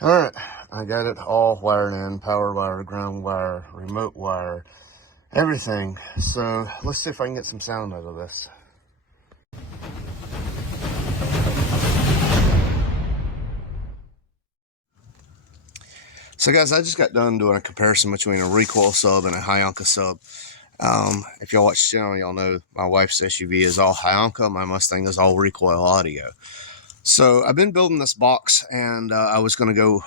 Alright, I got it all wired in, power wire, ground wire, remote wire, everything. So let's see if I can get some sound out of this. So guys, I just got done doing a comparison between a Recoil sub and a Hyanka sub. If y'all watch the channel, y'all know my wife's SUV is all Hyanka, my Mustang is all Recoil audio. So I've been building this box, and I was gonna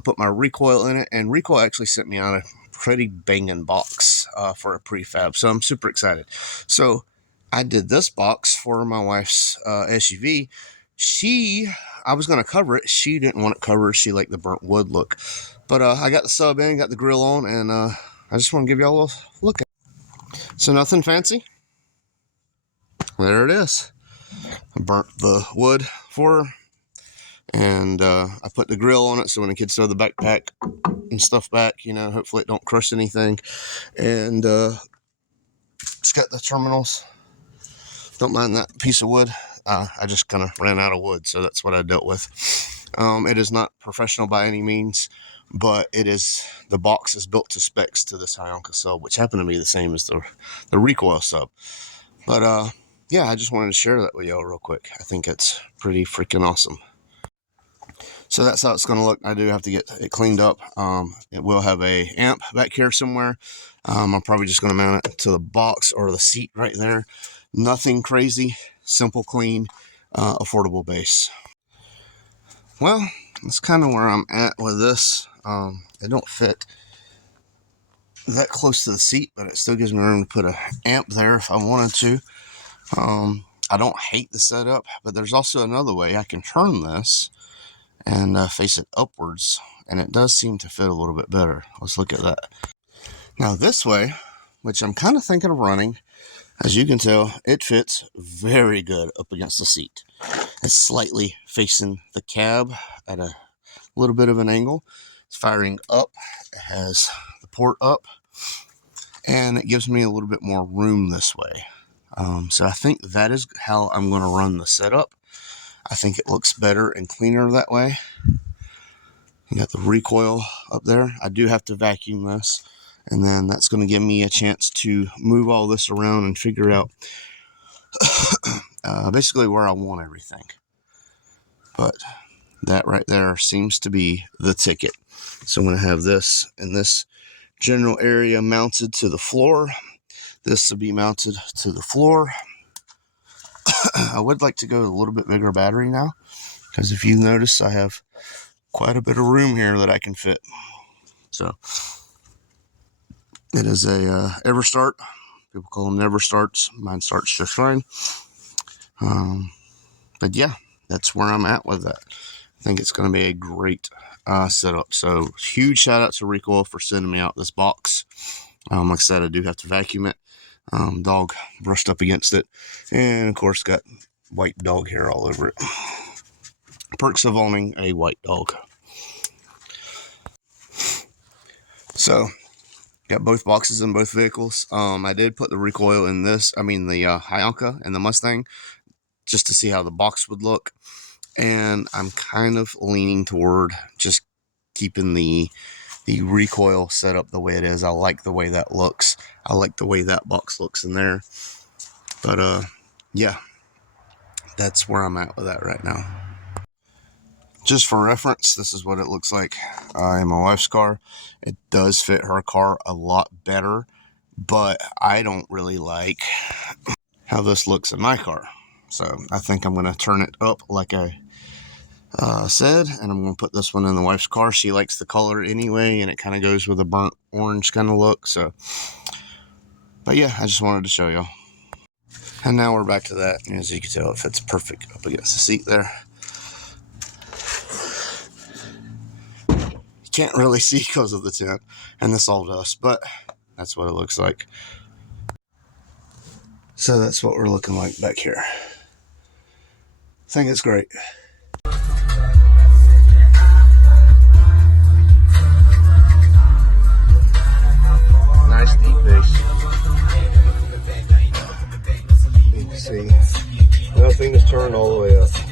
put my Recoil in it, and Recoil actually sent me on a pretty banging box for a prefab, so I'm super excited. So I did this box for my wife's SUV. I was gonna cover it. She didn't want it covered. She liked the burnt wood look, but I got the sub in, got the grill on, and I just want to give y'all a little look at it. So nothing fancy. There it is. I burnt the wood for her, and I put the grill on it so when the kids throw the backpack and stuff back, you know, hopefully it don't crush anything. And it's got the terminals. Don't mind that piece of wood. I just kind of ran out of wood, so that's what I dealt with. It is not professional by any means, but it is. The box is built to specs to this Hyanka sub, which happened to be the same as the Recoil sub. But yeah, I just wanted to share that with y'all real quick. I think it's pretty freaking awesome. So that's how it's going to look. I do have to get it cleaned up. It will have a amp back here somewhere. I'm probably just going to mount it to the box or the seat right there. Nothing crazy, simple, clean, affordable base. Well, that's kind of where I'm at with this. It don't fit that close to the seat, but it still gives me room to put an amp there if I wanted to. I don't hate the setup, but there's also another way I can turn this and face it upwards, and it does seem to fit a little bit better. Let's look at that. Now this way, which I'm kind of thinking of running, as you can tell, it fits very good up against the seat. It's slightly facing the cab at a little bit of an angle. It's firing up. It has the port up, and it gives me a little bit more room this way. So I think that is how I'm going to run the setup. I think it looks better and cleaner that way. You got the Recoil up there. I do have to vacuum this, and then that's going to give me a chance to move all this around and figure out basically where I want everything. But that right there seems to be the ticket. So I'm going to have this in this general area mounted to the floor. This will be mounted to the floor. I would like to go with a little bit bigger battery now, because if you notice, I have quite a bit of room here that I can fit. So it is a EverStart. People call them Never Starts. Mine starts just fine. But yeah, that's where I'm at with that. I think it's going to be a great setup. So huge shout out to Recoil for sending me out this box. Like I said, I do have to vacuum it. Dog brushed up against it, and of course got white dog hair all over it. Perks of owning a white dog. So got both boxes in both vehicles. I did put the Recoil in this, the Hyanka and the Mustang, just to see how the box would look, and I'm kind of leaning toward just keeping the Recoil setup the way it is. I like the way that looks. I like the way that box looks in there. But yeah, that's where I'm at with that right now. Just for reference, this is what it looks like in my wife's car. It does fit her car a lot better, but I don't really like how this looks in my car. So I think I'm going to turn it up like I said, and I'm going to put this one in the wife's car. She likes the color anyway, and it kind of goes with a burnt orange kind of look. So, but yeah, I just wanted to show y'all. And now we're back to that. And as you can tell, it fits perfect up against the seat there. You can't really see because of the tint and the sawdust, but that's what it looks like. So that's what we're looking like back here. I think it's great. Nice deep bass. You can see nothing is turned all the way up. So.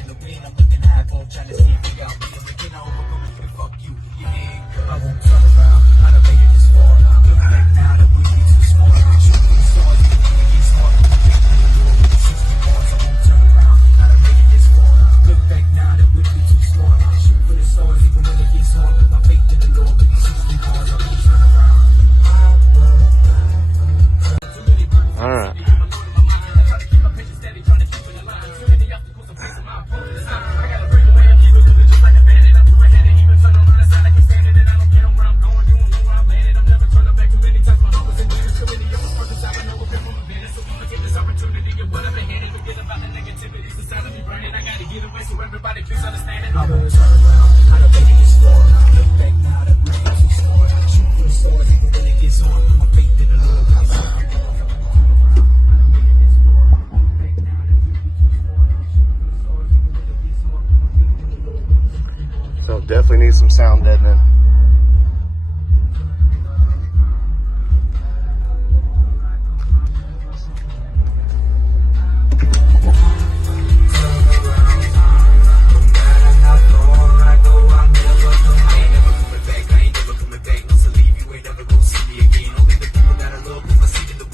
some sound deadening.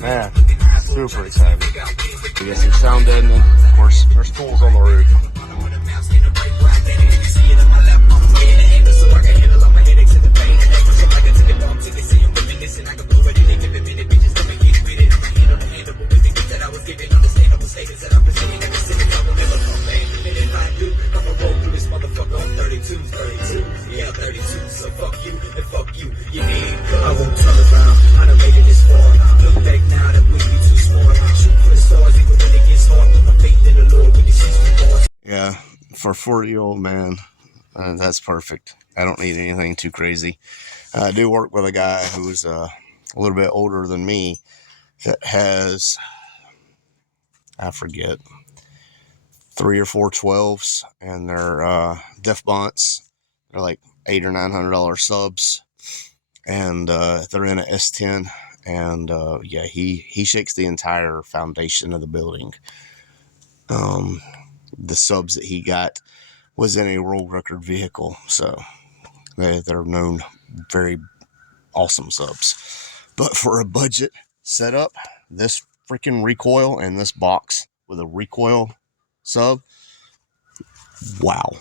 Man, super excited. We got some sound deadening. Of course, there's tools on the roof. Yeah, for a 40-year-old man, that's perfect. I don't need anything too crazy. I do work with a guy who's a little bit older than me that has, I forget, 3 or 4 12s, and they're Def Bonts. They're like $800 or $900 subs, and they're in a S10. And yeah, he shakes the entire foundation of the building. The subs that he got was in a world record vehicle, so they're known very awesome subs. But for a budget setup, this freaking recoil and this box with a recoil sub, wow.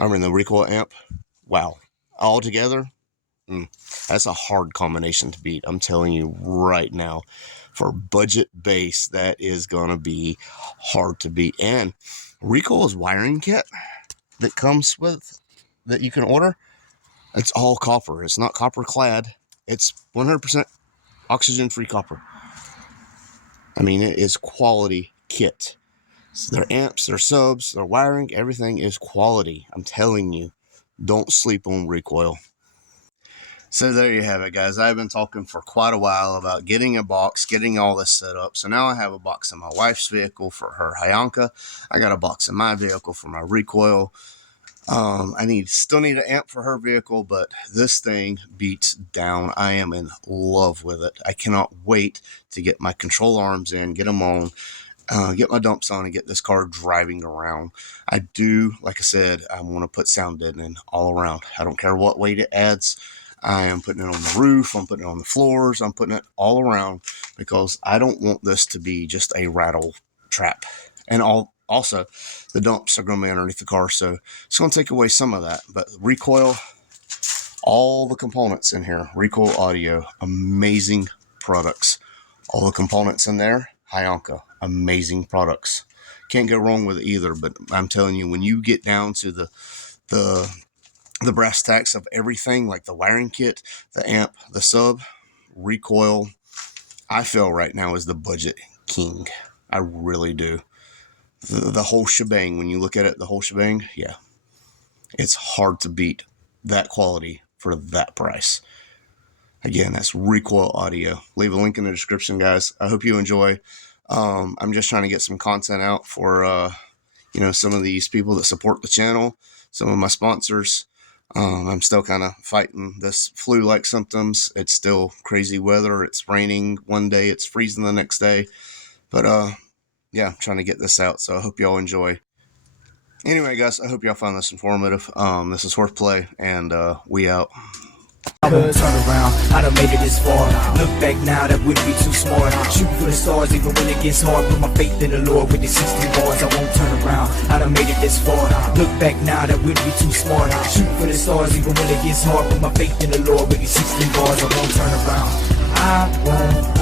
I mean, the recoil amp, wow. All together, that's a hard combination to beat. I'm telling you right now, for budget base, that is going to be hard to beat. And Recoil's wiring kit that comes with, that you can order, it's all copper. It's not copper clad. It's 100% oxygen-free copper. I mean, it is quality kit. So their amps, their subs, their wiring, everything is quality. I'm telling you, don't sleep on Recoil. So there you have it, guys. I've been talking for quite a while about getting a box, getting all this set up. So now I have a box in my wife's vehicle for her Hayanka. I got a box in my vehicle for my Recoil. I still need an amp for her vehicle, but this thing beats down. I am in love with it. I cannot wait to get my control arms in, get them on, get my dumps on, and get this car driving around. I do, like I said, I want to put sound deadening all around. I don't care what weight it adds. I am putting it on the roof. I'm putting it on the floors. I'm putting it all around because I don't want this to be just a rattle trap. And also, the dumps are going to be underneath the car, so it's going to take away some of that. But Recoil, all the components in here, Recoil Audio, amazing products. All the components in there, Hayanka, amazing products. Can't go wrong with it either, but I'm telling you, when you get down to the brass tacks of everything, like the wiring kit, the amp, the sub, Recoil, I feel right now is the budget king. I really do. The whole shebang, when you look at it, the whole shebang, yeah, it's hard to beat that quality for that price. Again, that's Recoil Audio. Leave a link in the description, guys. I hope you enjoy. I'm just trying to get some content out for, some of these people that support the channel, some of my sponsors. I'm still kind of fighting this flu-like symptoms. It's still crazy weather. It's raining one day, it's freezing the next day. But, yeah, I'm trying to get this out, so I hope y'all enjoy. Anyway, guys, I hope y'all found this informative. This is Horseplay, and we out. Turn around, I done made it this far. Look back now, that wouldn't be too smart. Shoot for the stars even when it gets hard. Put my faith in the Lord with the 16 bars, I won't turn around. I done made it this far. Look back now, that wouldn't be too smart. Shoot for the stars even when it gets hard. Put my faith in the Lord with the 16 bars, I won't turn around. I won't